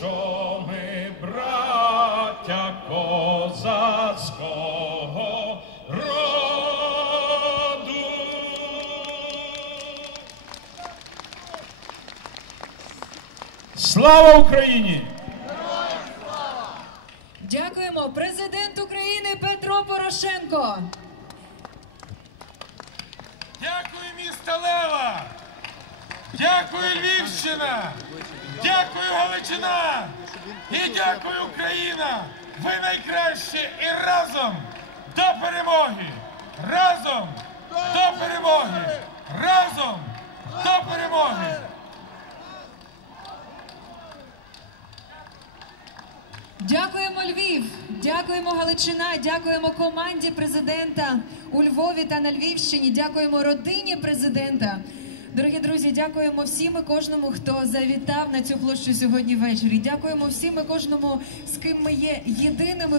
Що ми браття козацького роду. Слава Україні! Дякуємо. Президент України Петро Порошенко. Дякую, місто Лева! Дякую, Львівщина! Галичина! І дякую, Україна! Ви найкращі і разом до перемоги! Разом до перемоги! Разом до перемоги! Дякуємо Львів, дякуємо Галичина, дякуємо команді президента у Львові та на Львівщині. Дякуємо родині президента. Дорогі друзі, дякуємо всім і кожному, хто завітав на цю площу сьогодні ввечері. Дякуємо всім і кожному, з ким ми є єдиними.